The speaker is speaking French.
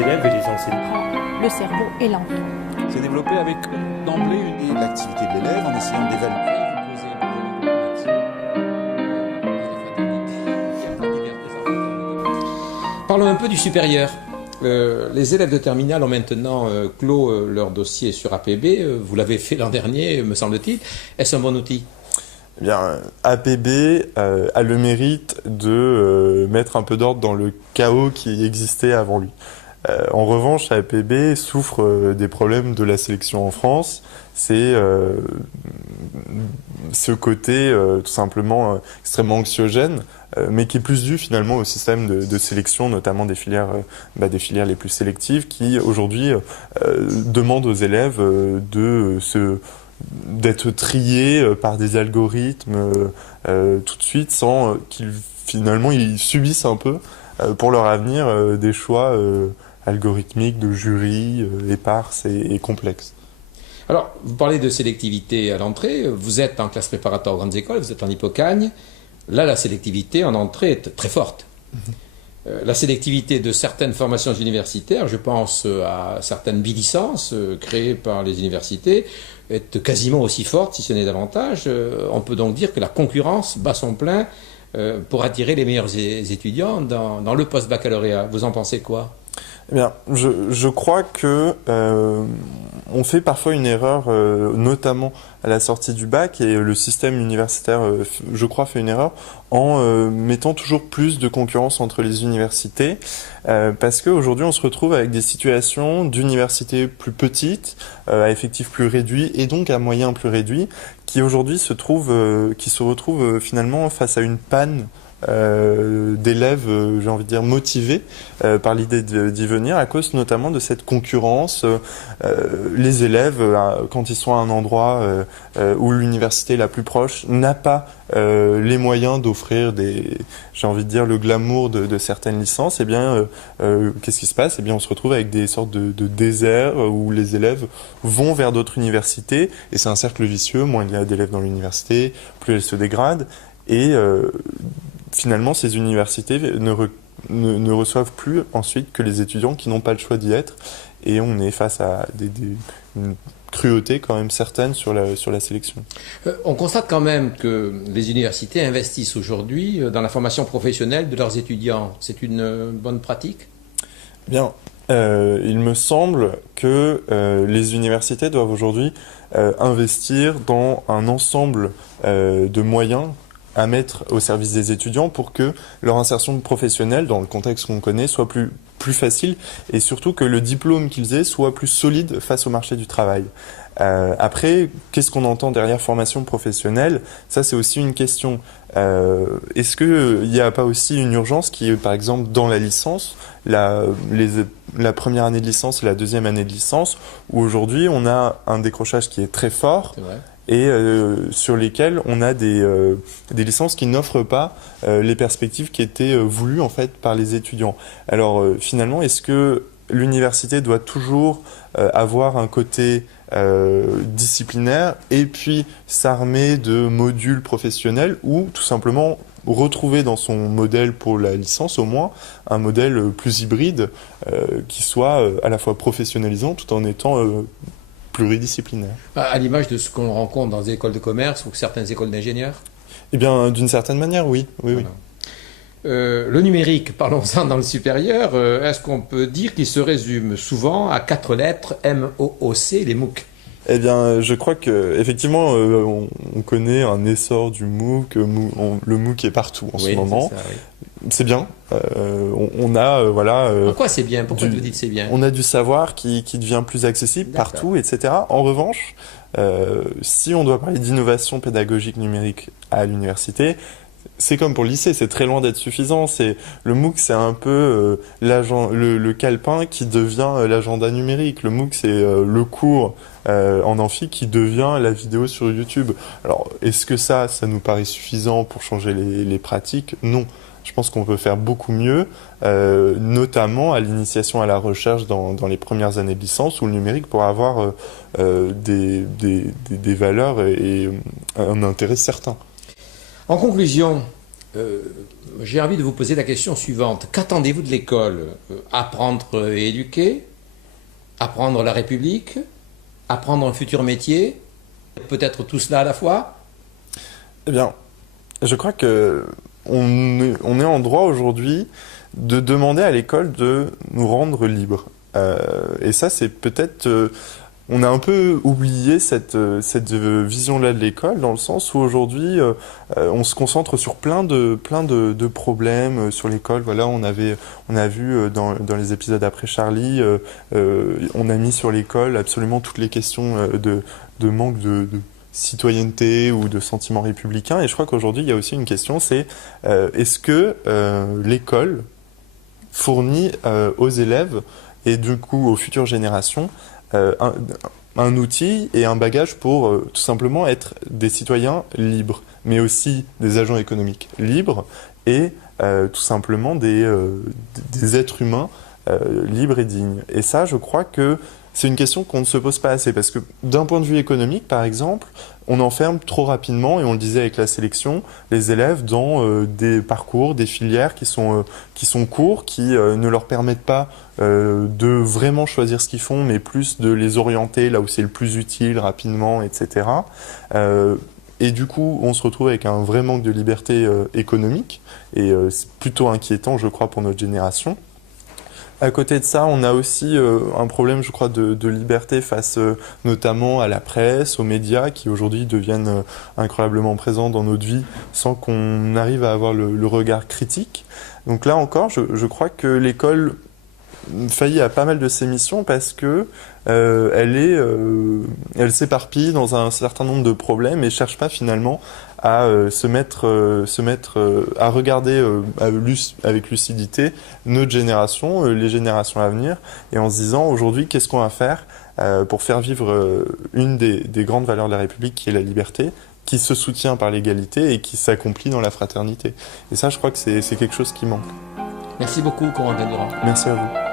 élèves et les enseignants. Le cerveau et l'enfant. C'est développé avec d'emblée l'activité de l'élève en essayant d'évaluer. Parlons un peu du supérieur. Les élèves de terminale ont maintenant clos leur dossier sur APB. Vous l'avez fait l'an dernier, me semble-t-il. Est-ce un bon outil ? Eh bien, APB a le mérite de mettre un peu d'ordre dans le chaos qui existait avant lui. En revanche, APB souffre des problèmes de la sélection en France. C'est ce côté tout simplement extrêmement anxiogène, mais qui est plus dû finalement au système de sélection, notamment des filières les plus sélectives, qui aujourd'hui demandent aux élèves d'être triés par des algorithmes tout de suite, sans qu'ils finalement ils subissent un peu pour leur avenir des choix algorithmiques, de jury éparses et complexes. Alors, vous parlez de sélectivité à l'entrée, vous êtes en classe préparatoire aux grandes écoles, vous êtes en Hippocagne. Là, la sélectivité en entrée est très forte. La sélectivité de certaines formations universitaires, je pense à certaines bilicences créées par les universités, est quasiment aussi forte, si ce n'est davantage. On peut donc dire que la concurrence bat son plein pour attirer les meilleurs étudiants dans le post-baccalauréat. Vous en pensez quoi ? Eh bien, je crois que on fait parfois une erreur, notamment à la sortie du bac, et le système universitaire, je crois, fait une erreur en mettant toujours plus de concurrence entre les universités, parce qu'aujourd'hui, on se retrouve avec des situations d'universités plus petites, à effectifs plus réduits, et donc à moyens plus réduits, qui aujourd'hui se retrouvent finalement face à une panne d'élèves, j'ai envie de dire, motivés par l'idée d'y venir, à cause notamment de cette concurrence. Les élèves, quand ils sont à un endroit où l'université la plus proche n'a pas les moyens d'offrir j'ai envie de dire, le glamour de certaines licences, eh bien, qu'est-ce qui se passe ? Eh bien, on se retrouve avec des sortes de déserts où les élèves vont vers d'autres universités, et c'est un cercle vicieux. Moins il y a d'élèves dans l'université, plus elle se dégrade, et finalement, ces universités ne reçoivent plus ensuite que les étudiants qui n'ont pas le choix d'y être, et on est face à une cruauté quand même certaine sur la sélection. On constate quand même que les universités investissent aujourd'hui dans la formation professionnelle de leurs étudiants. C'est une bonne pratique ? Bien, il me semble que les universités doivent aujourd'hui investir dans un ensemble de moyens à mettre au service des étudiants pour que leur insertion professionnelle, dans le contexte qu'on connaît, soit plus facile, et surtout que le diplôme qu'ils aient soit plus solide face au marché du travail. Après, qu'est-ce qu'on entend derrière formation professionnelle ? Ça, c'est aussi une question. Est-ce qu'il n'y a pas aussi une urgence qui est, par exemple, dans la licence, la première année de licence et la deuxième année de licence, où aujourd'hui, on a un décrochage qui est très fort, et sur lesquels on a des licences qui n'offrent pas les perspectives qui étaient voulues en fait par les étudiants. Alors finalement, est-ce que l'université doit toujours avoir un côté disciplinaire et puis s'armer de modules professionnels, ou tout simplement retrouver dans son modèle pour la licence au moins un modèle plus hybride qui soit à la fois professionnalisant tout en étant pluridisciplinaire. À l'image de ce qu'on rencontre dans les écoles de commerce ou certaines écoles d'ingénieurs ? Eh bien, d'une certaine manière, oui. Voilà. Le numérique, parlons-en dans le supérieur, est-ce qu'on peut dire qu'il se résume souvent à 4 lettres, MOOC, les MOOC ? Eh bien, je crois qu'effectivement, on connaît un essor du MOOC, le MOOC est partout en ce moment. C'est ça, oui. C'est bien. On a en quoi c'est bien ? Pourquoi vous dites c'est bien ? On a du savoir qui devient plus accessible partout, etc. En revanche, si on doit parler d'innovation pédagogique numérique à l'université, c'est comme pour le lycée, c'est très loin d'être suffisant. Le MOOC, c'est un peu le calepin qui devient l'agenda numérique. Le MOOC, c'est le cours en amphi qui devient la vidéo sur YouTube. Alors, est-ce que ça nous paraît suffisant pour changer les pratiques ? Non. Je pense qu'on peut faire beaucoup mieux, notamment à l'initiation à la recherche dans les premières années de licence, où le numérique pourra avoir des valeurs et un intérêt certain. En conclusion, j'ai envie de vous poser la question suivante. Qu'attendez-vous de l'école? Apprendre et éduquer? Apprendre la République? Apprendre un futur métier? Peut-être tout cela à la fois? Eh bien, je crois que on est en droit aujourd'hui de demander à l'école de nous rendre libres. Et ça, c'est peut-être... on a un peu oublié cette vision-là de l'école, dans le sens où aujourd'hui, on se concentre sur plein de problèmes sur l'école. Voilà, on a vu dans les épisodes après Charlie, on a mis sur l'école absolument toutes les questions de manque de citoyenneté ou de sentiments républicains. Et je crois qu'aujourd'hui, il y a aussi une question, c'est est-ce que l'école fournit aux élèves et du coup aux futures générations un outil et un bagage pour tout simplement être des citoyens libres, mais aussi des agents économiques libres et tout simplement des êtres humains libres et dignes. Et ça, je crois que c'est une question qu'on ne se pose pas assez, parce que d'un point de vue économique, par exemple, on enferme trop rapidement, et on le disait avec la sélection, les élèves dans des parcours, des filières qui sont courts, qui ne leur permettent pas de vraiment choisir ce qu'ils font, mais plus de les orienter là où c'est le plus utile, rapidement, etc. Et du coup, on se retrouve avec un vrai manque de liberté économique, et c'est plutôt inquiétant, je crois, pour notre génération. À côté de ça, on a aussi un problème, je crois, de liberté face notamment à la presse, aux médias, qui aujourd'hui deviennent incroyablement présents dans notre vie sans qu'on arrive à avoir le regard critique. Donc là encore, je crois que l'école faillit à pas mal de ses missions parce que elle s'éparpille dans un certain nombre de problèmes et cherche pas finalement à à regarder avec lucidité notre génération, les générations à venir, et en se disant aujourd'hui qu'est-ce qu'on va faire pour faire vivre une des grandes valeurs de la République, qui est la liberté, qui se soutient par l'égalité et qui s'accomplit dans la fraternité. Et ça, je crois que c'est quelque chose qui manque. Merci beaucoup, Corentin Durand. Merci à vous.